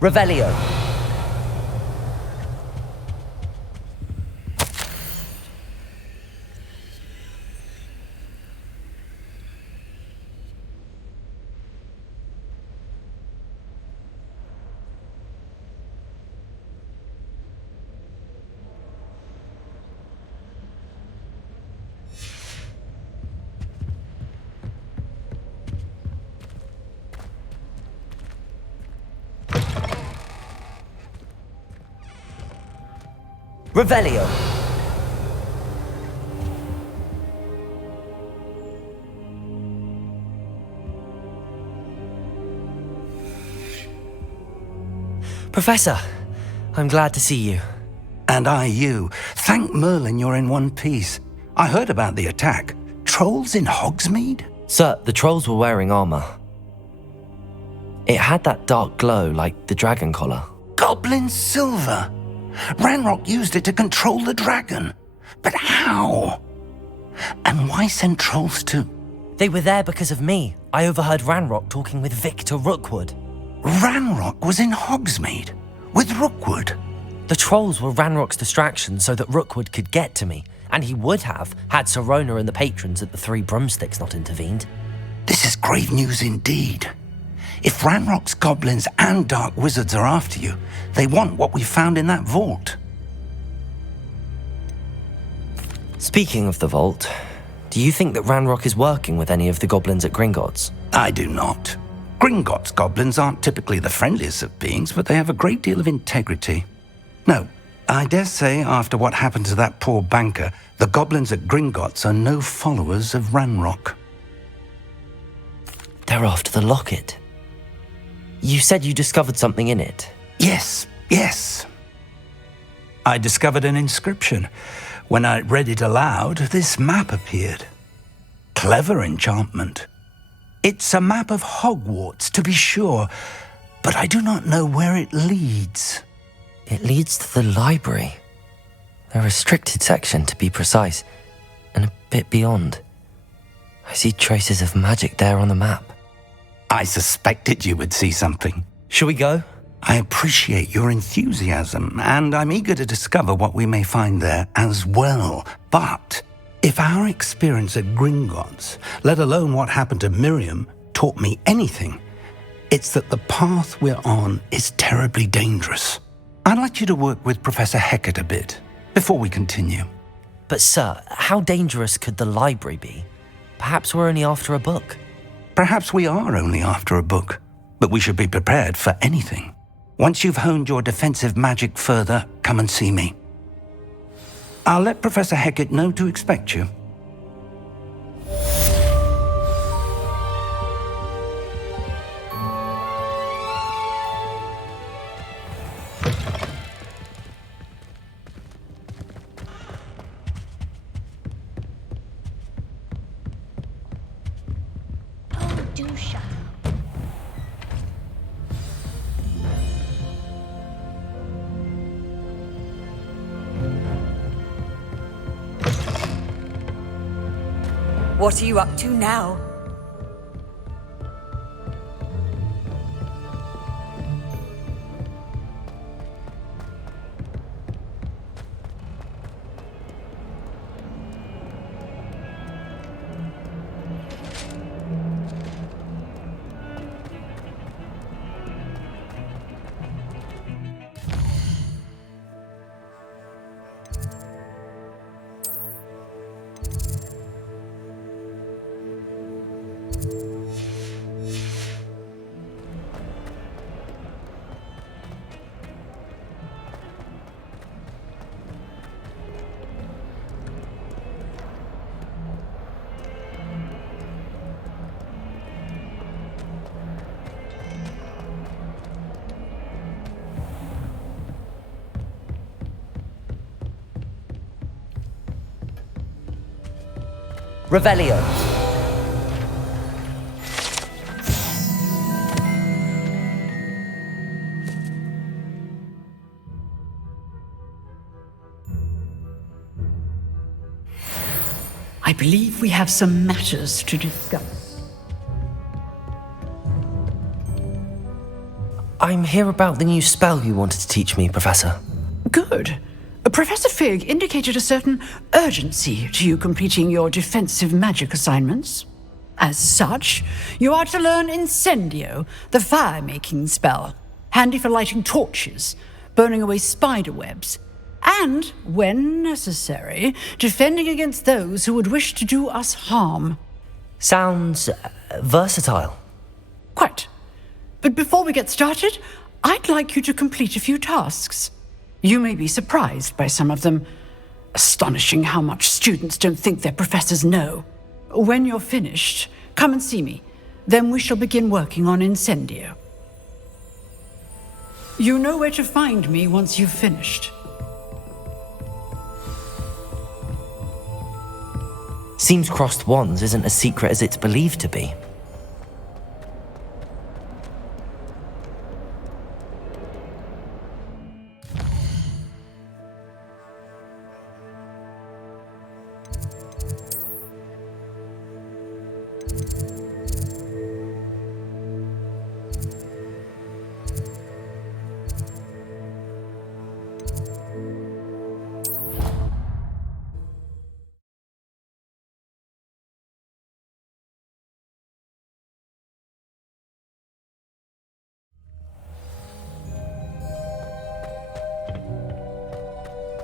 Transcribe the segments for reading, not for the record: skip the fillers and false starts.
Revelio. Revelio. Professor, I'm glad to see you. And I you. Thank Merlin you're in one piece. I heard about the attack. Trolls in Hogsmeade? Sir, the trolls were wearing armor. It had that dark glow like the dragon collar. Goblin silver! Ranrock used it to control the dragon. But how? And why send trolls to... They were there because of me. I overheard Ranrock talking with Victor Rookwood. Ranrock was in Hogsmeade? With Rookwood? The trolls were Ranrock's distraction so that Rookwood could get to me, and he would have had Sirona and the patrons at the Three Broomsticks not intervened. This is grave news indeed. If Ranrock's goblins and dark wizards are after you, they want what we found in that vault. Speaking of the vault, do you think that Ranrock is working with any of the goblins at Gringotts? I do not. Gringotts goblins aren't typically the friendliest of beings, but they have a great deal of integrity. No, I dare say after what happened to that poor banker, the goblins at Gringotts are no followers of Ranrock. They're after the locket. You said you discovered something in it. Yes. I discovered an inscription. When I read it aloud, this map appeared. Clever enchantment. It's a map of Hogwarts, to be sure, but I do not know where it leads. It leads to the library. A restricted section, to be precise, and a bit beyond. I see traces of magic there on the map. I suspected you would see something. Shall we go? I appreciate your enthusiasm, and I'm eager to discover what we may find there as well. But if our experience at Gringotts, let alone what happened to Miriam, taught me anything, it's that the path we're on is terribly dangerous. I'd like you to work with Professor Hecat a bit before we continue. But sir, how dangerous could the library be? Perhaps we're only after a book. Perhaps we are only after a book, but we should be prepared for anything. Once you've honed your defensive magic further, come and see me. I'll let Professor Hecat know to expect you. What are you up to now? Revelio. I believe we have some matters to discuss. I'm here about the new spell you wanted to teach me, Professor. Good. Professor Fig indicated a certain urgency to you completing your defensive magic assignments. As such, you are to learn Incendio, the fire-making spell, handy for lighting torches, burning away spider webs, and, when necessary, defending against those who would wish to do us harm. Sounds versatile. Quite. But before we get started, I'd like you to complete a few tasks. You may be surprised by some of them. Astonishing how much students don't think their professors know. When you're finished, come and see me. Then we shall begin working on Incendio. You know where to find me once you've finished. Seems crossed wands isn't as secret as it's believed to be.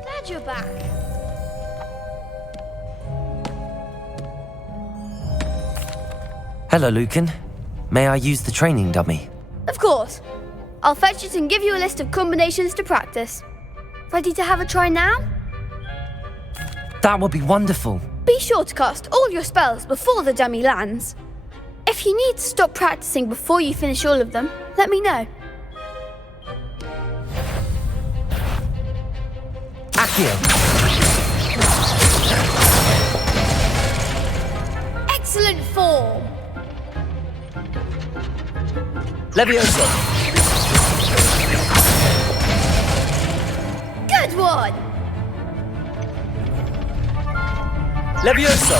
Glad you're back. Hello, Lucan. May I use the training dummy? Of course. I'll fetch it and give you a list of combinations to practice. Ready to have a try now? That would be wonderful. Be sure to cast all your spells before the dummy lands. If you need to stop practicing before you finish all of them, let me know. Accio. Excellent form. Levioso. Good one. Levioso.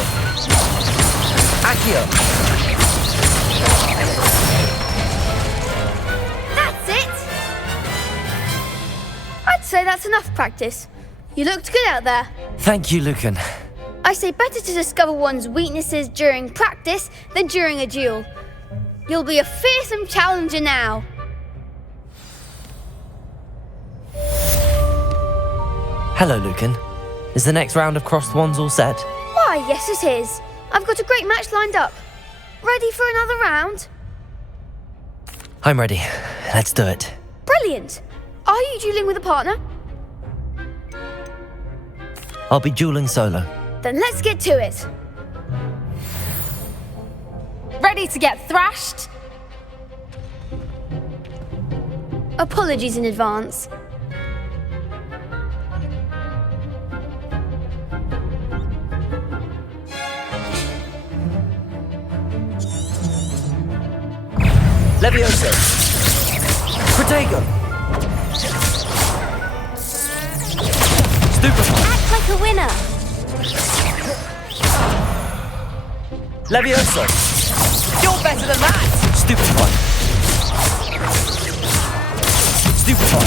Accio. That's it. I'd say that's enough practice. You looked good out there. Thank you, Lucan. I say better to discover one's weaknesses during practice than during a duel. You'll be a fearsome challenger now. Hello, Lucan. Is the next round of crossed wands all set? Why, yes it is. I've got a great match lined up. Ready for another round? I'm ready. Let's do it. Brilliant. Are you dueling with a partner? I'll be dueling solo. Then let's get to it. Ready to get thrashed? Apologies in advance. Levioso. Protego. Stupefy. Act like a winner. Levioso. You're better than that! Stupefy. Stupefy.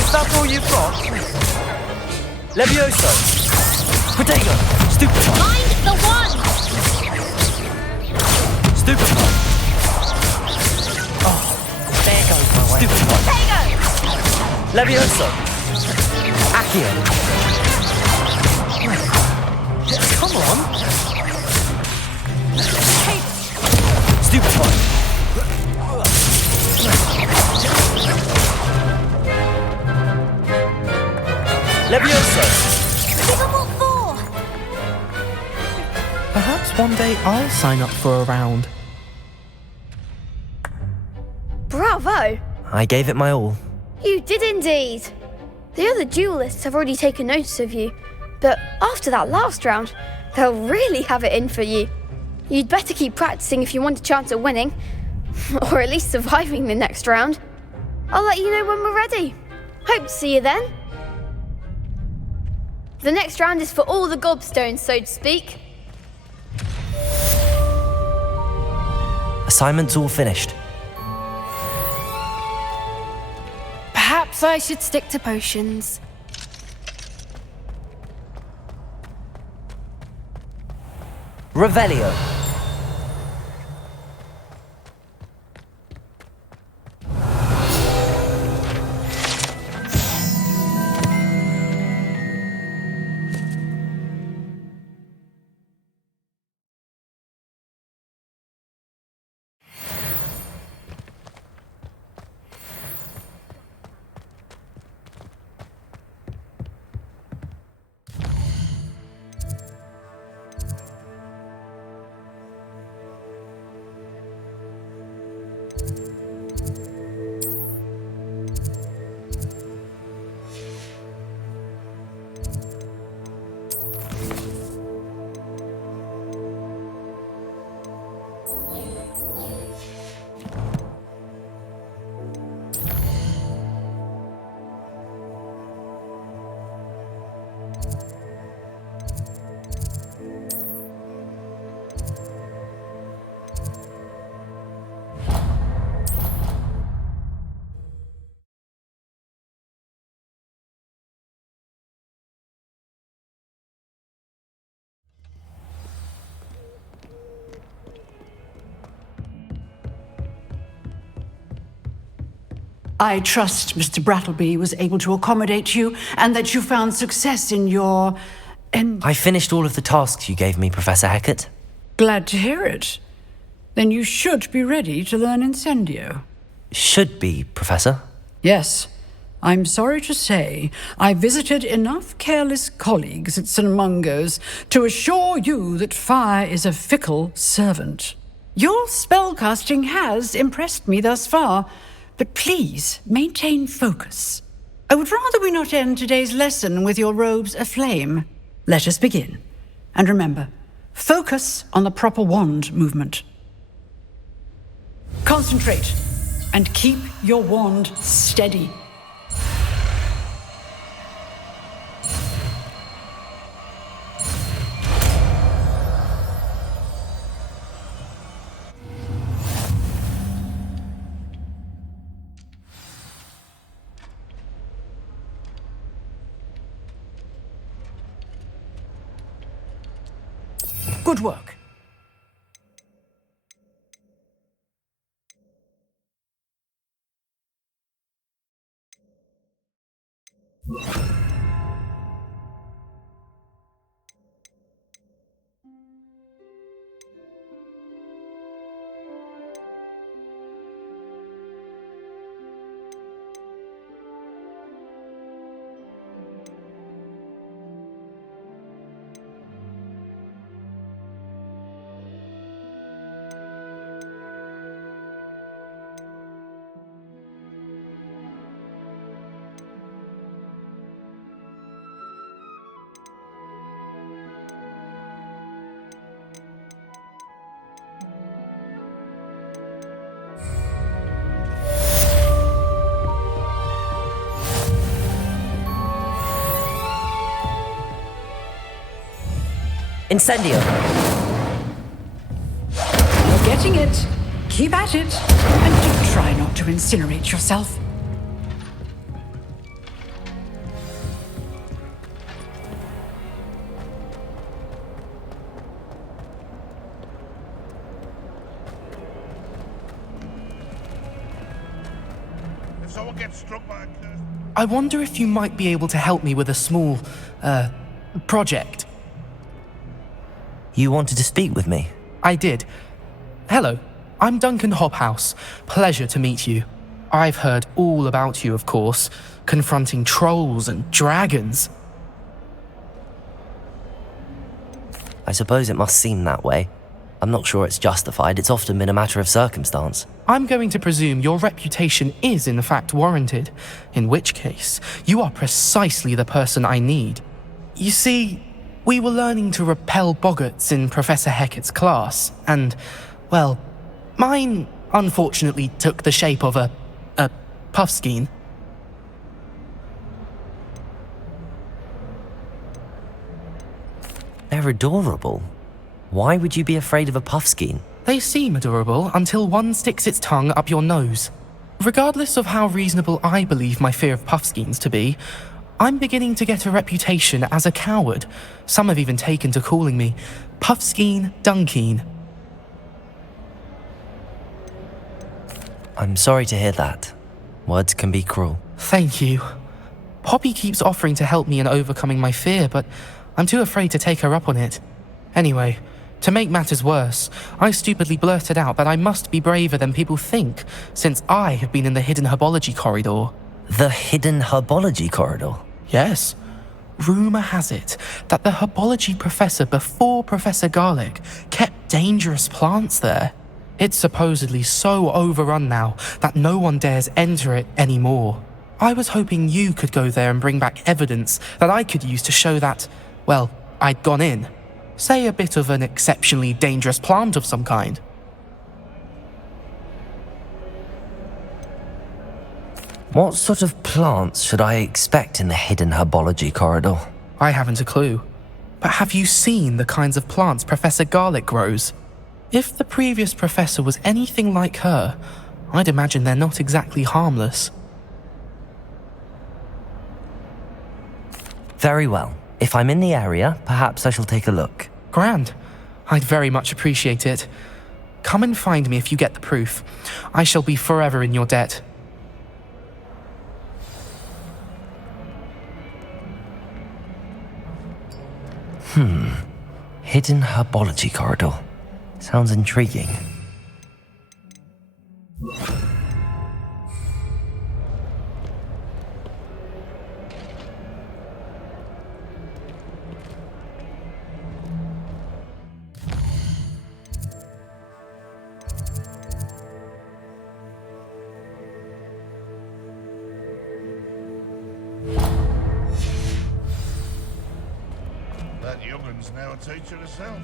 Is that all you've got? Levioso. Protego. Stupefy. Find the one. Stupefy. There goes my way. Stupefy. Protego! Levioso. Accio. Come on! Stupefy. Levioso. Give 'em what for. Perhaps one day I'll sign up for a round. Bravo! I gave it my all. You did indeed. The other duelists have already taken notice of you, but after that last round, they'll really have it in for you. You'd better keep practicing if you want a chance at winning, or at least surviving the next round. I'll let you know when we're ready. Hope to see you then. The next round is for all the gobstones, so to speak. Assignment's all finished. I should stick to potions. Revelio. I trust Mr. Brattleby was able to accommodate you and that you found success in your... I finished all of the tasks you gave me, Professor Hecat. Glad to hear it. Then you should be ready to learn Incendio. Should be, Professor. Yes. I'm sorry to say, I visited enough careless colleagues at St. Mungo's to assure you that fire is a fickle servant. Your spellcasting has impressed me thus far, but please maintain focus. I would rather we not end today's lesson with your robes aflame. Let us begin. And remember, focus on the proper wand movement. Concentrate and keep your wand steady. Good work. Incendio. You're getting it. Keep at it. And do try not to incinerate yourself. If someone gets struck by a curse... I wonder if you might be able to help me with a small, project. You wanted to speak with me? I did. Hello, I'm Duncan Hobhouse. Pleasure to meet you. I've heard all about you, of course, confronting trolls and dragons. I suppose it must seem that way. I'm not sure it's justified. It's often been a matter of circumstance. I'm going to presume your reputation is in fact warranted, in which case, you are precisely the person I need. You see, we were learning to repel boggarts in Professor Hecat's class, and, well, mine unfortunately took the shape of a puffskein. They're adorable. Why would you be afraid of a puffskein? They seem adorable until one sticks its tongue up your nose. Regardless of how reasonable I believe my fear of Puffskeins to be, I'm beginning to get a reputation as a coward. Some have even taken to calling me Puffskeen Dunkeen. I'm sorry to hear that. Words can be cruel. Thank you. Poppy keeps offering to help me in overcoming my fear, but I'm too afraid to take her up on it. Anyway, to make matters worse, I stupidly blurted out that I must be braver than people think, since I have been in the hidden herbology corridor. The hidden herbology corridor? Yes. Rumour has it that the herbology professor before Professor Garlic kept dangerous plants there. It's supposedly so overrun now that no one dares enter it anymore. I was hoping you could go there and bring back evidence that I could use to show that, well, I'd gone in. Say a bit of an exceptionally dangerous plant of some kind. What sort of plants should I expect in the hidden herbology corridor? I haven't a clue. But have you seen the kinds of plants Professor Garlic grows? If the previous professor was anything like her, I'd imagine they're not exactly harmless. Very well. If I'm in the area, perhaps I shall take a look. Grand. I'd very much appreciate it. Come and find me if you get the proof. I shall be forever in your debt. Hidden herbology corridor. Sounds intriguing. That youngun's now a teacher herself.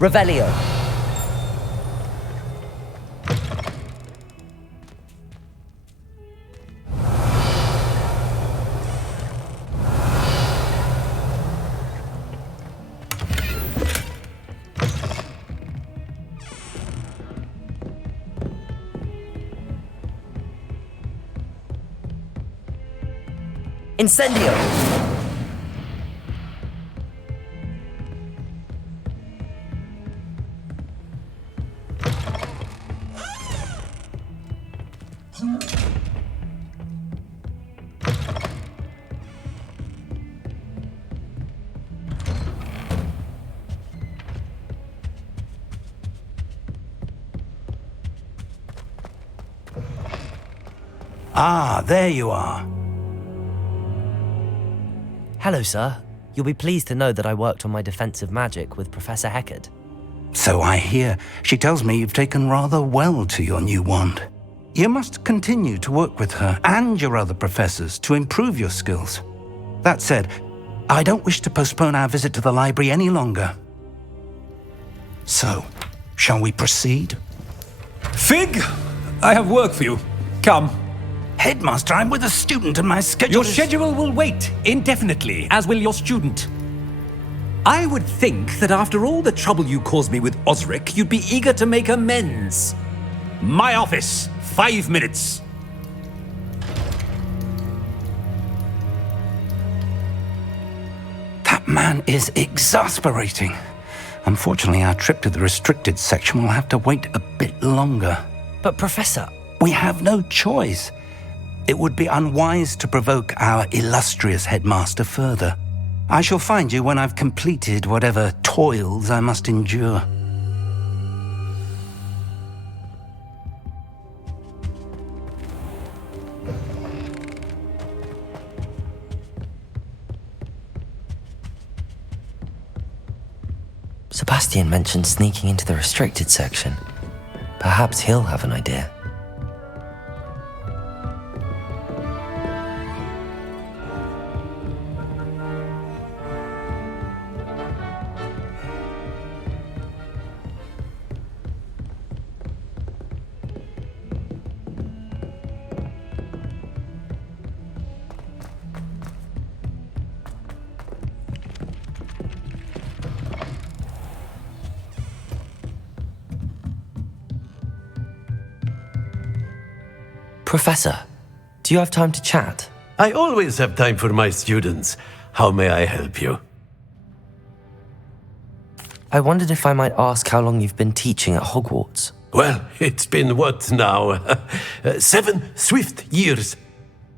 Revelio. Incendio. Ah, there you are. Hello, sir. You'll be pleased to know that I worked on my defensive magic with Professor Heckard. So I hear. She tells me you've taken rather well to your new wand. You must continue to work with her and your other professors to improve your skills. That said, I don't wish to postpone our visit to the library any longer. So, shall we proceed? Fig, I have work for you. Come. Headmaster, I'm with a student and my schedule Your schedule will wait indefinitely, as will your student. I would think that after all the trouble you caused me with Osric, you'd be eager to make amends. My office, 5 minutes. That man is exasperating. Unfortunately, our trip to the restricted section will have to wait a bit longer. But Professor... We have no choice. It would be unwise to provoke our illustrious headmaster further. I shall find you when I've completed whatever toils I must endure. Sebastian mentioned sneaking into the restricted section. Perhaps he'll have an idea. Professor, do you have time to chat? I always have time for my students. How may I help you? I wondered if I might ask how long you've been teaching at Hogwarts. Well, it's been what now? 7 swift years.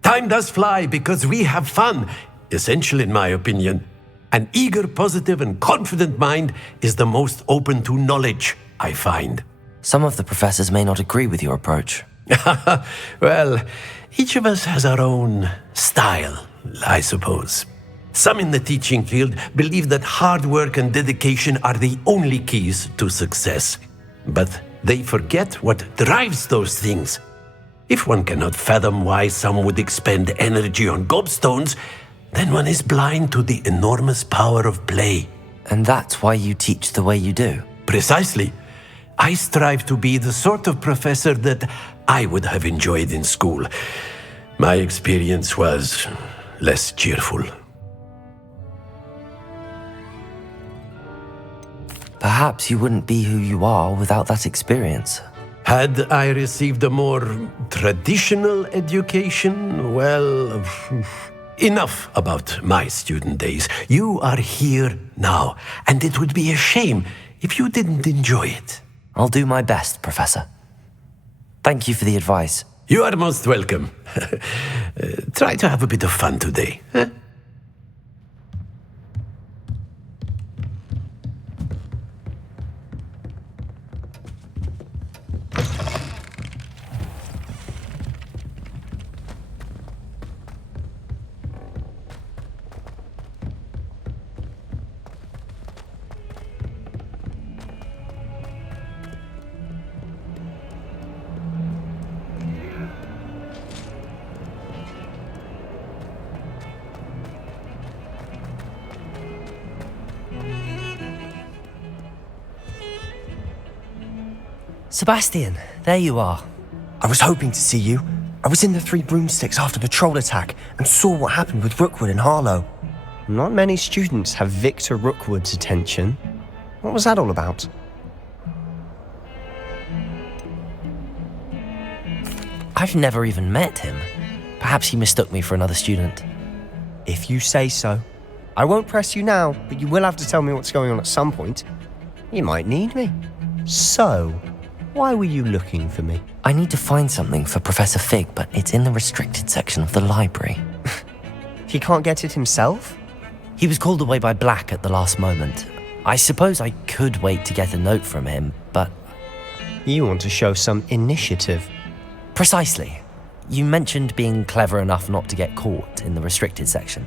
Time does fly because we have fun. Essential in my opinion. An eager, positive, and confident mind is the most open to knowledge, I find. Some of the professors may not agree with your approach. Well, each of us has our own style, I suppose. Some in the teaching field believe that hard work and dedication are the only keys to success. But they forget what drives those things. If one cannot fathom why some would expend energy on gobstones, then one is blind to the enormous power of play. And that's why you teach the way you do? Precisely. I strive to be the sort of professor that I would have enjoyed in school. My experience was less cheerful. Perhaps you wouldn't be who you are without that experience. Had I received a more traditional education, well, enough about my student days. You are here now, and it would be a shame if you didn't enjoy it. I'll do my best, Professor. Thank you for the advice. You are most welcome. Try to have a bit of fun today. Huh? Sebastian, there you are. I was hoping to see you. I was in the Three Broomsticks after the troll attack and saw what happened with Rookwood and Harlow. Not many students have Victor Rookwood's attention. What was that all about? I've never even met him. Perhaps he mistook me for another student. If you say so. I won't press you now, but you will have to tell me what's going on at some point. You might need me. So, why were you looking for me? I need to find something for Professor Fig, but it's in the restricted section of the library. He can't get it himself? He was called away by Black at the last moment. I suppose I could wait to get a note from him, but... You want to show some initiative. Precisely. You mentioned being clever enough not to get caught in the restricted section.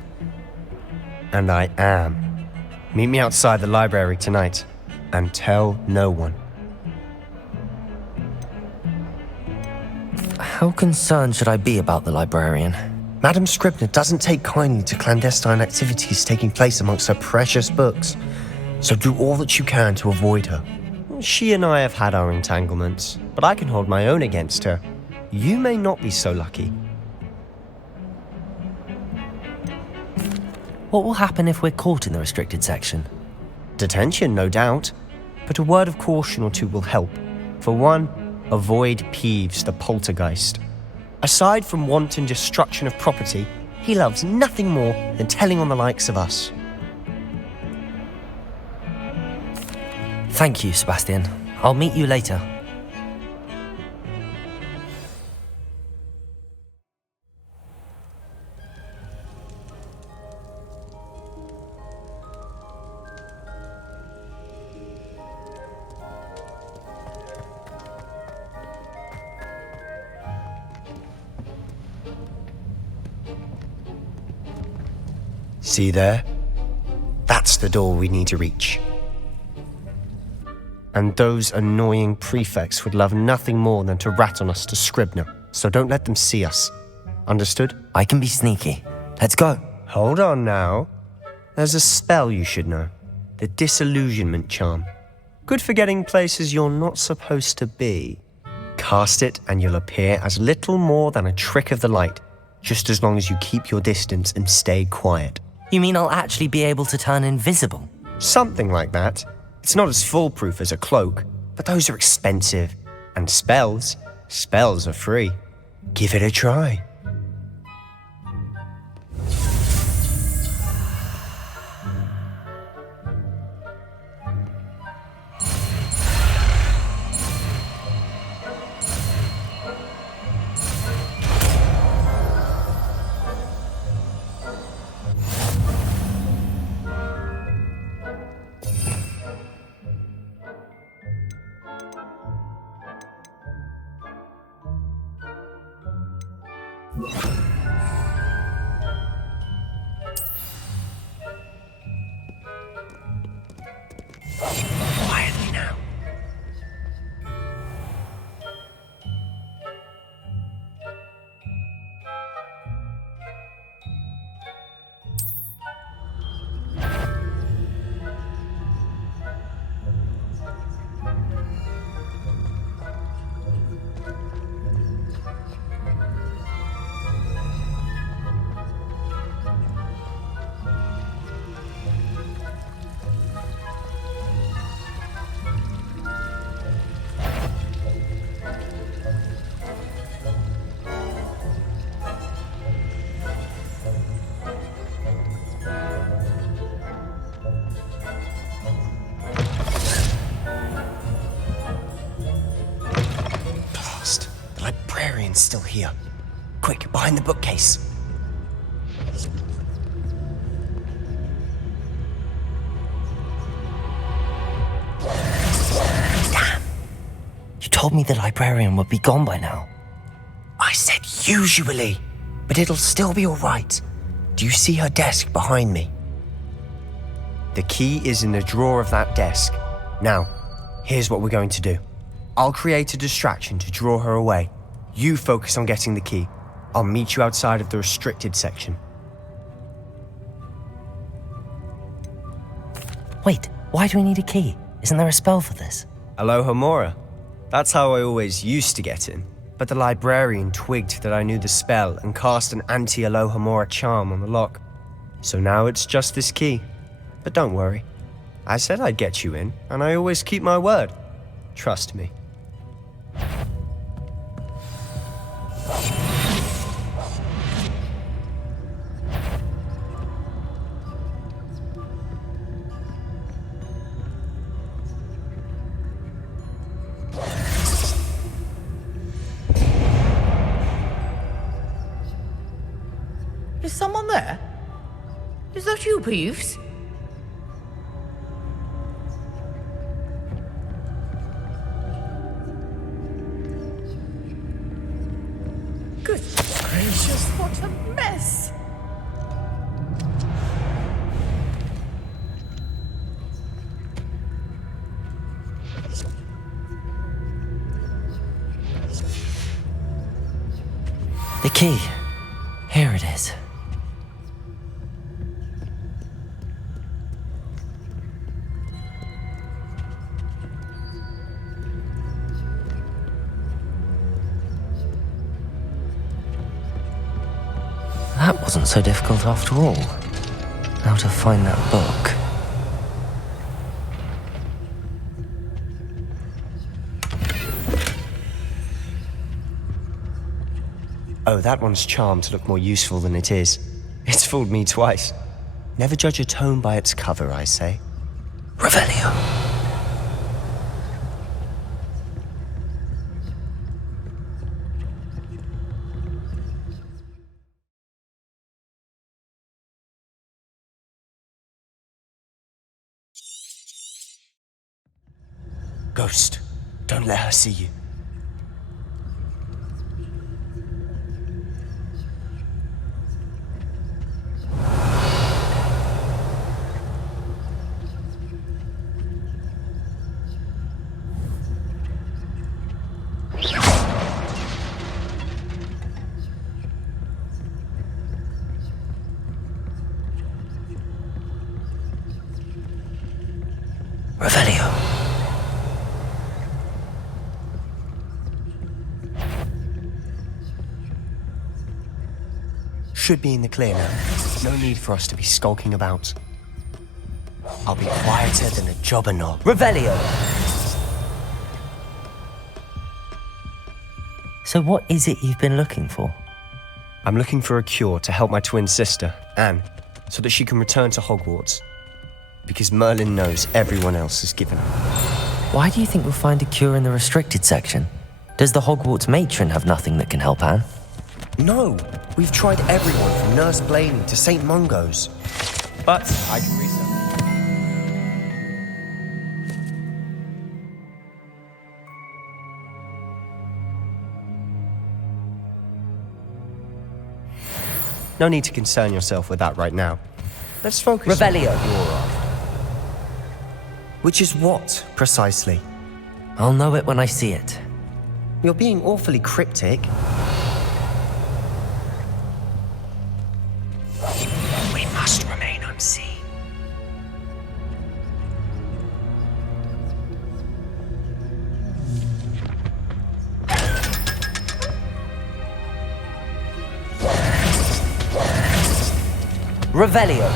And I am. Meet me outside the library tonight, and tell no one. How concerned should I be about the librarian? Madame Scribner doesn't take kindly to clandestine activities taking place amongst her precious books, so do all that you can to avoid her. She and I have had our entanglements, but I can hold my own against her. You may not be so lucky. What will happen if we're caught in the restricted section? Detention, no doubt, but a word of caution or two will help. For one, avoid Peeves the poltergeist. Aside from wanton destruction of property, he loves nothing more than telling on the likes of us. Thank you, Sebastian. I'll meet you later. See there? That's the door we need to reach. And those annoying prefects would love nothing more than to rat on us to Scribner, so don't let them see us. Understood? I can be sneaky. Let's go. Hold on now. There's a spell you should know. The Disillusionment Charm. Good for getting places you're not supposed to be. Cast it and you'll appear as little more than a trick of the light, just as long as you keep your distance and stay quiet. You mean I'll actually be able to turn invisible? Something like that. It's not as foolproof as a cloak, but those are expensive. And spells are free. Give it a try. Quietly now. The librarian's still here. Quick, behind the bookcase. Damn! You told me the librarian would be gone by now. I said usually, but it'll still be all right. Do you see her desk behind me? The key is in the drawer of that desk. Now, here's what we're going to do. I'll create a distraction to draw her away. You focus on getting the key. I'll meet you outside of the restricted section. Wait, why do we need a key? Isn't there a spell for this? Alohomora. That's how I always used to get in. But the librarian twigged that I knew the spell and cast an anti-Alohomora charm on the lock. So now it's just this key. But don't worry. I said I'd get you in, and I always keep my word. Trust me. Is someone there? Is that you, Peeves? Good gracious, what a mess! The key. Here it is. That wasn't so difficult after all. How to find that book. Oh, that one's charmed to look more useful than it is. It's fooled me twice. Never judge a tome by its cover, I say. Revelio. Ghost, don't let her see you. Revelio. Should be in the clear now. No need for us to be skulking about. I'll be quieter than a jobber knob. Revelio. So what is it you've been looking for? I'm looking for a cure to help my twin sister, Anne, so that she can return to Hogwarts. Because Merlin knows everyone else has given up. Why do you think we'll find a cure in the restricted section? Does the Hogwarts matron have nothing that can help Anne? No, we've tried everyone from Nurse Blaney to St. Mungo's. But I can research. No need to concern yourself with that right now. Let's focus Revelio. on what you're after. Which is what, precisely? I'll know it when I see it. You're being awfully cryptic. We must remain unseen. Revelio.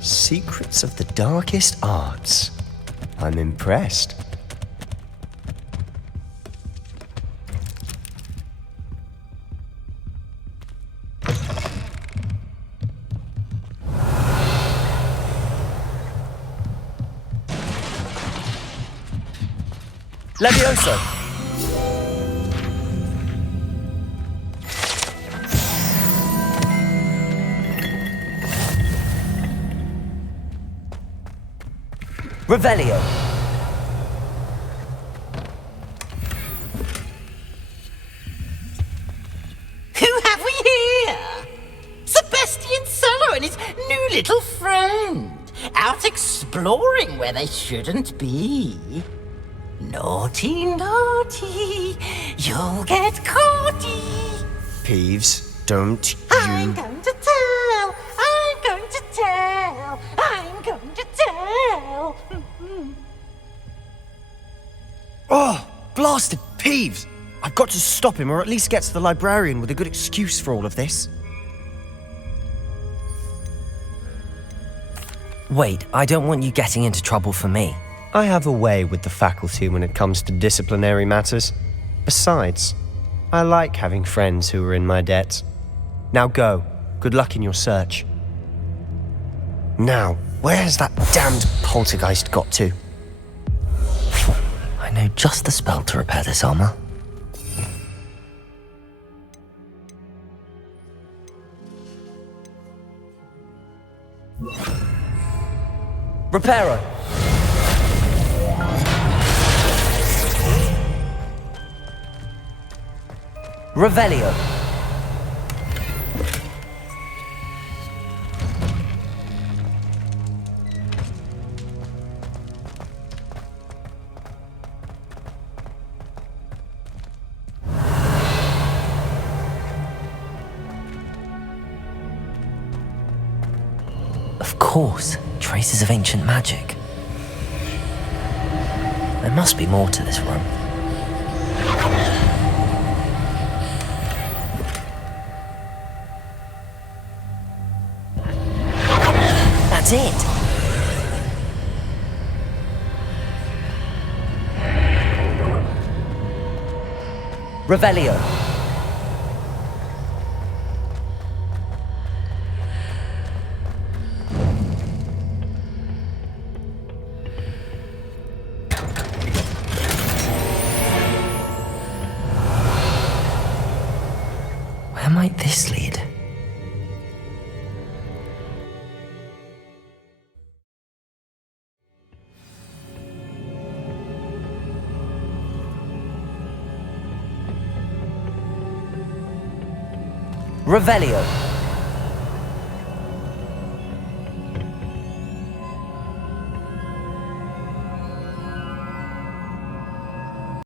Secrets of the darkest arts. I'm impressed. Levioso. Revelio. Who have we here? Sebastian Solo and his new little friend. Out exploring where they shouldn't be. Naughty, naughty, you'll get caughty. Peeves, don't I'm you... going to tell, I'm going to tell, I'm going to tell. Oh, blasted Peeves! I've got to stop him, or at least get to the librarian with a good excuse for all of this. Wait, I don't want you getting into trouble for me. I have a way with the faculty when it comes to disciplinary matters. Besides, I like having friends who are in my debt. Now go. Good luck in your search. Now, where has that damned poltergeist got to? I know just the spell to repair this armor. Reparo. Revelio. Of course, traces of ancient magic. There must be more to this room. That's it. Revelio. Where might this lead? Revelio.